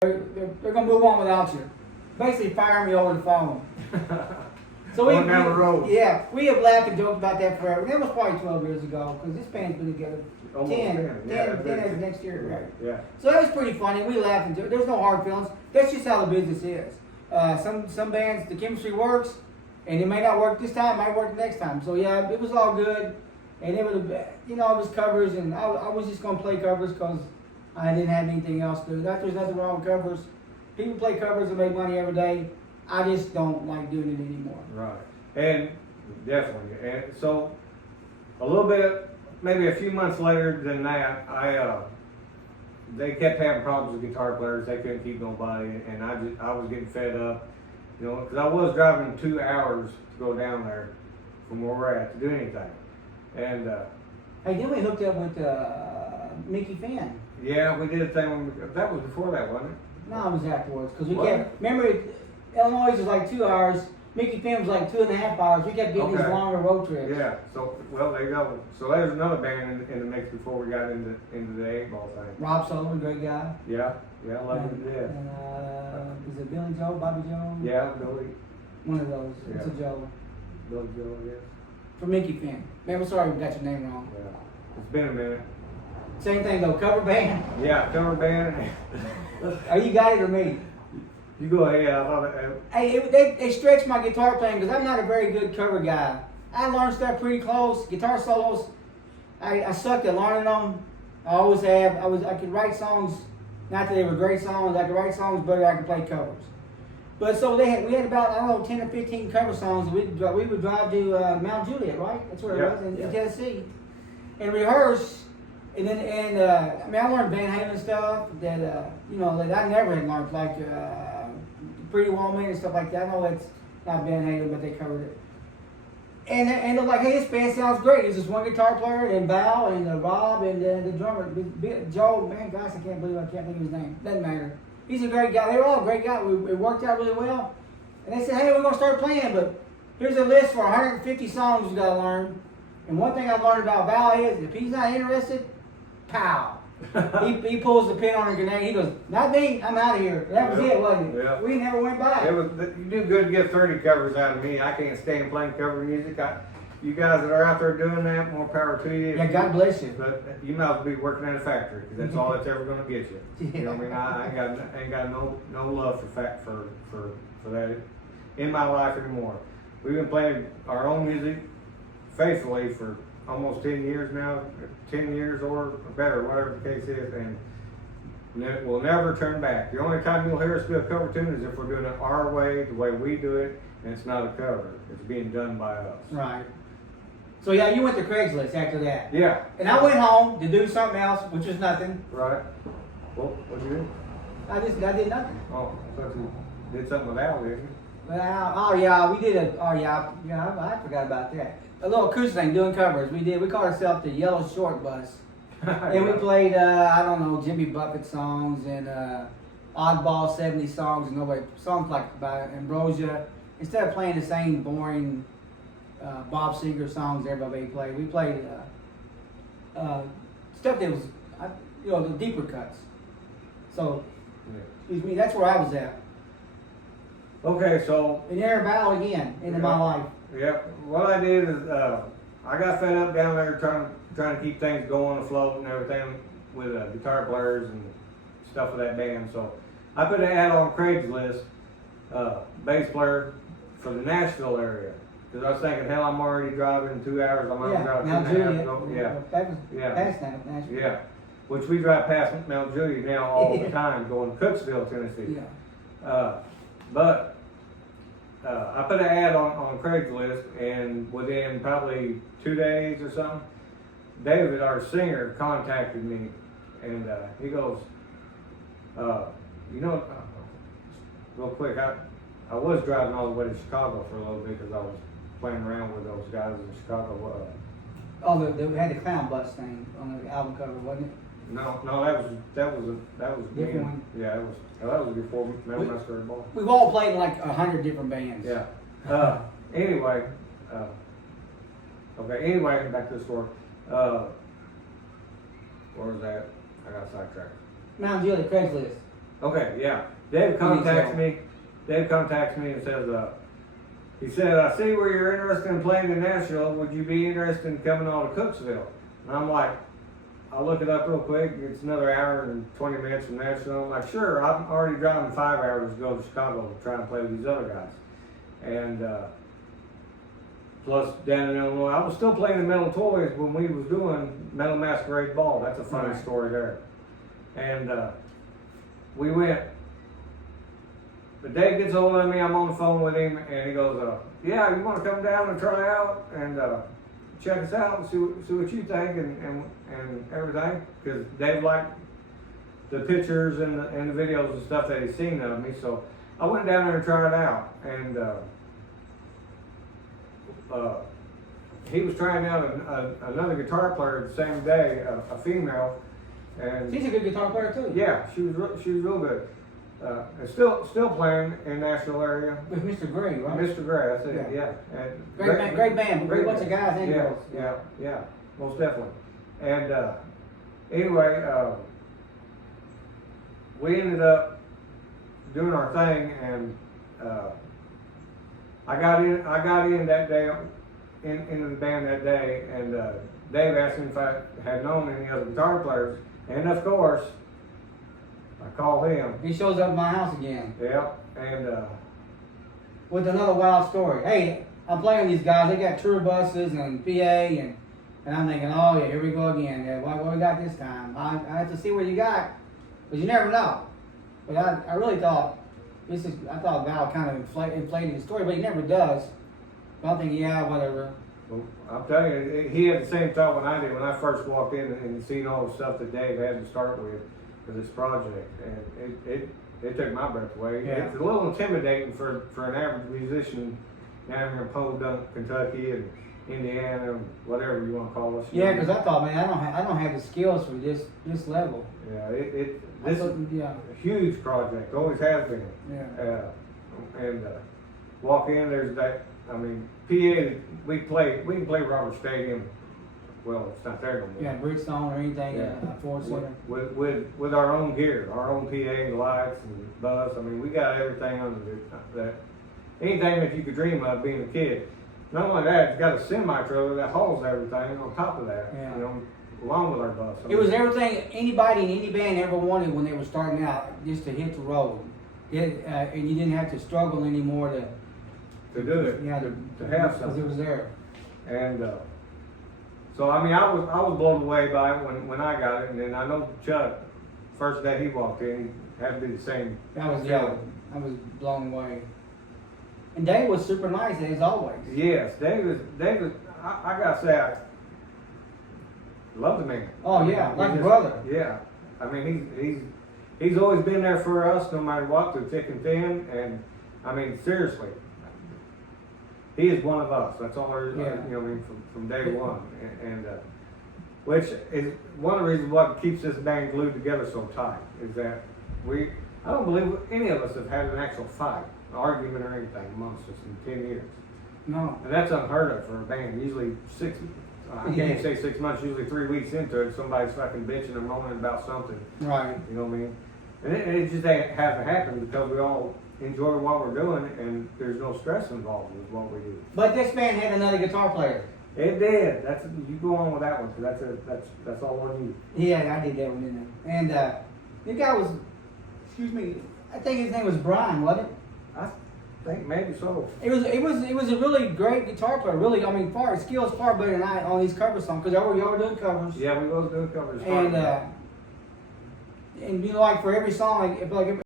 they're gonna move on without you. Basically, fire me over the phone. So we Going down the road. Yeah, we have laughed and joked about that forever. That was probably 12 years ago because this band's been together Almost 10 10. as next year, right? Yeah. So that was pretty funny. We laughed and joked. There's no hard feelings. That's just how the business is. Some bands, the chemistry works, and it may not work this time, it might work the next time. So yeah, it was all good, and it was, it was covers, and I was just gonna play covers because I didn't have anything else to do. There's nothing wrong with covers. People play covers and make money every day. I just don't like doing it anymore. Right. And definitely. And so a little bit, maybe a few months later than that, they kept having problems with guitar players. They couldn't keep nobody, and I was getting fed up, because I was driving 2 hours to go down there from where we're at to do anything. And hey, then we hooked up with Mickey Finn. yeah, we did a thing. That was before that, wasn't it? No, it was afterwards because we What? kept. Remember, Illinois was like 2 hours. Mickey Finn was like 2.5 hours. We kept getting these Okay. longer road trips. Yeah. So there you go. So there's another band in the mix before we got into the Eightball thing. Rob Sullivan, great guy. Yeah. Yeah. I love him to death. And is it Billy Joe, Bobby Joe? Yeah. Billy. One of those. It's a Yeah. Joe. Billy Joe. Yes. For Mickey Finn. Man, I'm sorry we got your name wrong. Yeah. It's been a minute. Same thing though, cover band. Yeah. Cover band. Are you got it or me? You go ahead. I love it. Hey, they stretched my guitar playing because I'm not a very good cover guy. I learned stuff pretty close. Guitar solos, I sucked at learning them. I always have. I could write songs, not that they were great songs. I could write songs better than I could play covers. But so we had about 10 or 15 cover songs. We would drive to Mount Juliet, right? That's where it was in Tennessee, and rehearse. And then I learned Van Halen stuff that that I never had learned, like Pretty Woman and stuff like that. I know it's not Van Halen, but they covered it. And they're like, hey, this band sounds great. There's this one guitar player, and Val, and Rob, and the drummer, Joe. Man, gosh, I can't believe his name. Doesn't matter. He's a great guy. They were all great guys. It worked out really well. And they said, hey, we're gonna start playing, but here's a list for 150 songs you gotta learn. And one thing I've learned about Val is if he's not interested, pow. he pulls the pin on a grenade. He goes, not me, I'm out of here. That was it, wasn't it? Yeah. We never went back. You do good to get 30 covers out of me. I can't stand playing cover music. You guys that are out there doing that, more power to you. Yeah, God bless you. But you might as well be working at a factory because that's all that's ever going to get you. You know what I mean? I ain't got no love for that in my life anymore. We've been playing our own music faithfully for almost 10 years now, 10 years or better, whatever the case is, and we'll never turn back. The only time you'll hear us do a cover tune is if we're doing it our way, the way we do it, and it's not a cover. It's being done by us. Right. So yeah, you went to Craigslist after that. Yeah. And I went home to do something else, which was nothing. Right. Well, what'd you do? I did nothing. Oh, I thought you did something with Al, didn't you? Well, we did I forgot about that. A little acoustic thing, doing covers. We called ourselves the Yellow Short Bus. And we played, Jimmy Buffett songs and oddball 70s songs and songs like about Ambrosia. Instead of playing the same boring Bob Seger songs everybody played, we played stuff that was, the deeper cuts. So, excuse me, that's where I was at. Okay, so And there, Val again, into my life. yeah, what I did is I got fed up down there trying to keep things going afloat and everything with guitar players and stuff with that band. So I put an ad on Craigslist, bass player for the Nashville area. Because I was thinking, hell, I'm already driving 2 hours. I'm already driving Mount 2.5 Juliet. Yeah. That was Yeah. past that, Nashville. Yeah. Which we drive past Mount Juliet now all the time, going to Cookesville, Tennessee. Yeah. But I put an ad on Craigslist, and within probably 2 days or something, David, our singer, contacted me, and he goes, real quick, I was driving all the way to Chicago for a little bit because I was playing around with those guys in Chicago. They had the clown bus thing on the album cover, wasn't it? No, that was Different one? Yeah, that was before when I started ball. We've all played in like 100 different bands. Yeah. Anyway, back to the story. Where was that? I got sidetracked. Mount Juliet, Craigslist. Okay, yeah. Dave contacts me. Dave contacts me and says, he said, I see where you're interested in playing in Nashville. Would you be interested in coming on to Cooksville? And I'm like, I'll look it up real quick. It's another hour and 20 minutes from Nashville. I'm like, sure. I'm already driving 5 hours to go to Chicago to try and play with these other guys. And plus down in Illinois, I was still playing in Metal Toys when we was doing Metal Masquerade Ball. That's a funny story there. And we went. But Dave gets hold of me, I'm on the phone with him, and he goes, yeah, you want to come down and try out and check us out and see what you think and everything? Because Dave liked the pictures and the videos and stuff that he's seen of me. So I went down there and tried it out. And he was trying out another guitar player the same day, a female. And she's a good guitar player too. Yeah, she was real good. And still playing in Nashville area. With Mr. Gray, right? Mr. Gray, that's it, yeah. And great band, great bunch of guys and girls. Yeah, most definitely. And anyway, we ended up doing our thing, and I got in that day, into the band that day, and Dave asked me if I had known any other guitar players, and of course, I call him. He shows up at my house again. Yeah, and with another wild story. Hey, I'm playing these guys. They got tour buses and PA, and I'm thinking, oh yeah, here we go again. Yeah, what we got this time? I have to see what you got, but you never know. But I really thought I thought Val kind of inflated the story, but he never does. But I'm thinking, yeah, whatever. Well, I'll tell you, he had the same thought when I did when I first walked in and seen all the stuff that Dave had to start with for this project, and it took my breath away. Yeah. It's a little intimidating for an average musician down here in Podunk, Kentucky, and Indiana, whatever you want to call us. Yeah, because I thought, man, I don't have the skills for this level. Yeah, this is a huge project. Always has been. Yeah. And walk in, there's that. I mean, PA. We can play Robert Stadium. Well, it's not there no more. Yeah, Bridgestone or anything. Yeah. Ford Center. With our own gear, our own PA, lights and bus. I mean, we got everything under that. Anything that you could dream of being a kid. Not only that, it's got a semi-trailer that hauls everything on top of that. Yeah. You know, along with our bus. It was everything anybody in any band ever wanted when they were starting out, just to hit the road. And you didn't have to struggle anymore to do it. Yeah, to have something. Because it was there. And so I mean, I was blown away by it when I got it, and then I know Chuck, first day he walked in, he had to be the same. I was blown away. And Dave was super nice as always. Yes, Dave was. I gotta say, I love the man. Oh yeah, like a brother. Yeah, I mean he's always been there for us no matter what, through thick and thin, and I mean seriously, he is one of us. That's all there is. Yeah. You know what I mean, from day one, and which is one of the reasons what keeps this band glued together so tight is that I don't believe any of us have had an actual fight, argument or anything amongst us in 10 years. No. And that's unheard of for a band. Usually I can't say 6 months, usually 3 weeks into it, somebody's fucking bitching or moaning about something. Right. You know what I mean? And it just hasn't happened because we all enjoy what we're doing and there's no stress involved with what we do. But this band had another guitar player. It did. You go on with that one because that's all on you. Yeah, I did that one, didn't I? And the guy was, excuse me, I think his name was Brian, wasn't it? I think maybe so. It was a really great guitar player. Really, I mean, skills far better than I on these cover songs because y'all were doing covers. Yeah, we was doing covers. And you know, like for every song, like